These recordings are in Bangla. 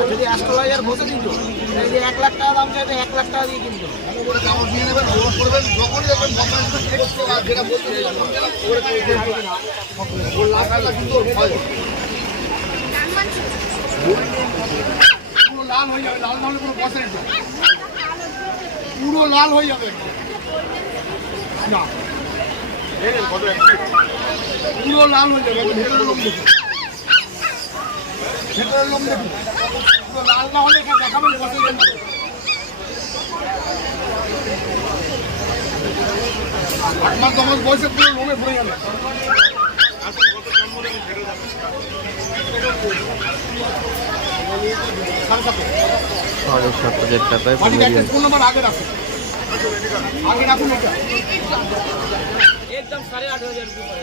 যদি অ্যাস্ট্রোলজার বসে দিত এই যে 1 লাখ টাকা দাম চাইতে 1 লাখ টাকা দিয়ে কিনতো। কাগজ নিয়ে নেবেন, রোড করবেন, যখনই দেখবেন যেটা বলতে ওর লাখ টাকা কিন্তু ওর ভয় পুরো লাল হয়ে যাবে। লাল না হলে কোনো বসে নিতে পুরো লাল হয়ে যাবে না, পুরো লাল হয়ে যাবে। ভেতরের লোম দেখুন, ভেতরের লোম দেখুন, পুরো লাল না হলে এটা দেখাবেন বসে যাবেন। 8 মাস 10 মাস বয়সে পুরো লোমে ভরে যাবে। 7,500 টাকায় ফোন নাম্বার আগে রাখুন, আগে রাখুন। এটা একদম 8,500 রুপিয়ে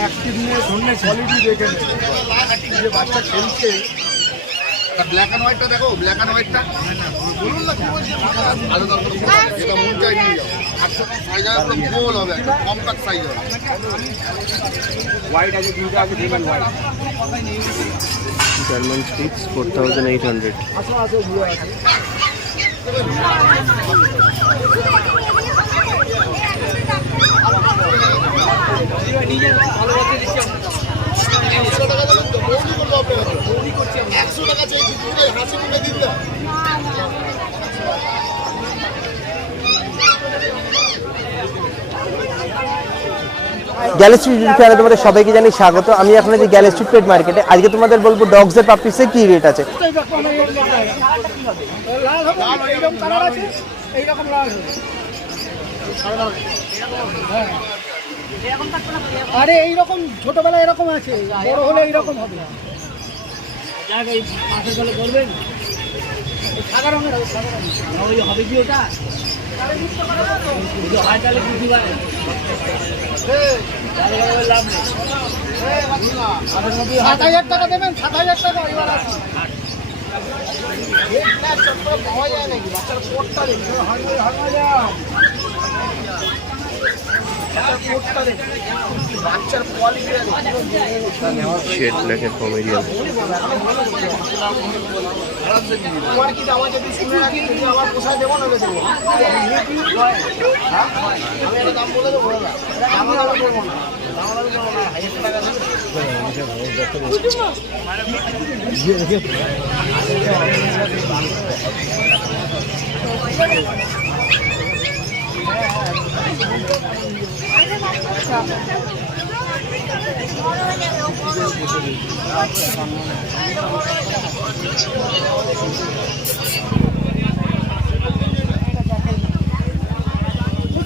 অ্যাক্টিভ নিয়ে ধরনের কোয়ালিটি দেখে যে বাচ্চা খেলছে। ব্ল্যাক অ্যান্ড হোয়াইটটা দেখো, ব্ল্যাক অ্যান্ড হোয়াইটটা বলুন না কি বলছে, ভালো দরকার যেটা মন চাই নিয়ে যাও। 800 সাইজ হবে, পুরো গোল হবে, কম্প্যাক্ট সাইজ হবে। হোয়াইট আছে, দুটো আছে, ডিমেল হোয়াইট। German sticks 4,800। নিজের ভালোবাসা দিচ্ছে 100 টাকা দেবেন তো, বৌনি করবো আপনাকে। বৌনি করছি 100 টাকা চাই, হাসি মুখে দিতে। গ্যালেক্সি চ্যানেলে তোমাদের সবাইকে জানি স্বাগত। আমি এখন আছি গ্যালেক্সি পেট মার্কেটে। আজকে তোমাদের বলবো ডগসের পাপিসের কি রেট আছে। আরে এইরকম ছোটবেলায় এরকম আছে, বড় হলে এইরকম হবে। করবেন সাদা রঙের হবে কি ওটা? 7,000 টাকা দেবেন, 7,000 টাকা। এবার আসি পাওয়া যায় নাকি? বাচ্চার কোটটা দেখবে, বাচ্চার কোয়ালিটি শেড ব্ল্যাকের কমেডিয়ান। তোমার কি দাম আছে? শুনে রাখি, তুমি আমার পোষায় দেবো না দেবো? আমি একটা দাম বলে দেবো, আমি আবার দেবো না।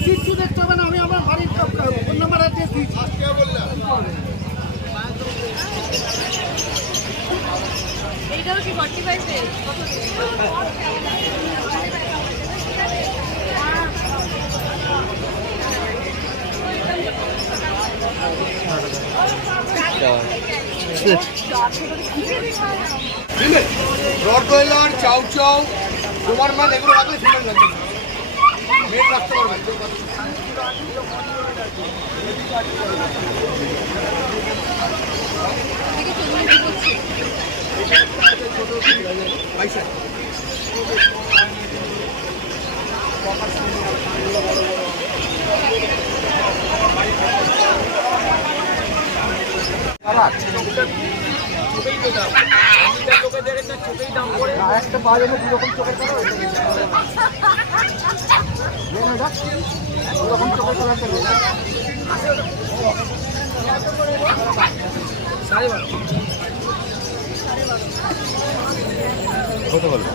কিচ্ছু দেখতে হবে না, আমি আমার বাড়ির ফোন নাম্বার অ্যাড্রেস দিচ্ছি। এইটাও কি 45 পেজ? রটওয়েলার, চাউ চাউ, ডোবারম্যান এগুলো রাখলে ফিমেল লাগবে, মেল রাখতে পারবেন। একটা পাওয়া যাবে, দুরকম চোখের কালার, দুরকম চোখের কালার চলবে। 12.5 কত বলো?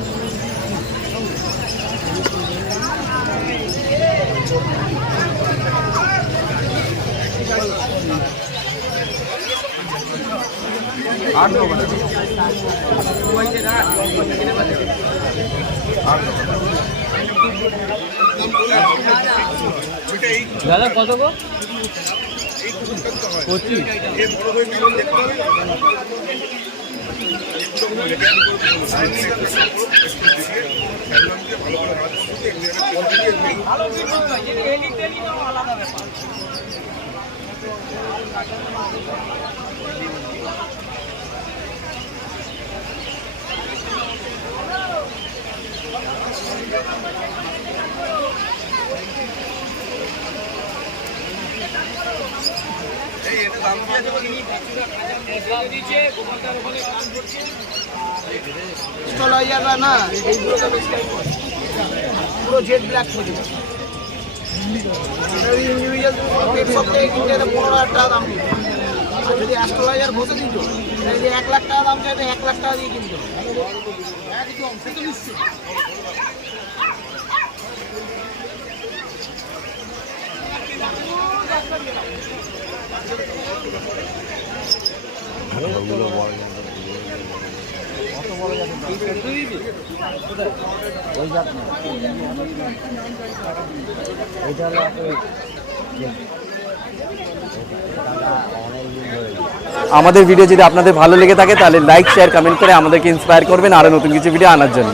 দাদা কত গো? 25। না এইগুলোটা বেশি পুরো জেড ব্ল্যাক করে ইন্ডিভিজুয়াল সপ্তাহে কিনতে 15,000 টাকা দাম নিত। আর যদি অ্যাস্ট্রোলজার বসে দিত তাহলে যে 1 লাখ টাকা দাম চাইতে 1 লাখ টাকা দিয়ে কিনতো একদম সে তো নিশ্চিত। আমাদের ভিডিও যদি আপনাদের ভালো লেগে থাকে তাহলে লাইক শেয়ার কমেন্ট করে আমাদেরকে ইন্সপায়ার করবেন আরো নতুন কিছু ভিডিও আনার জন্য।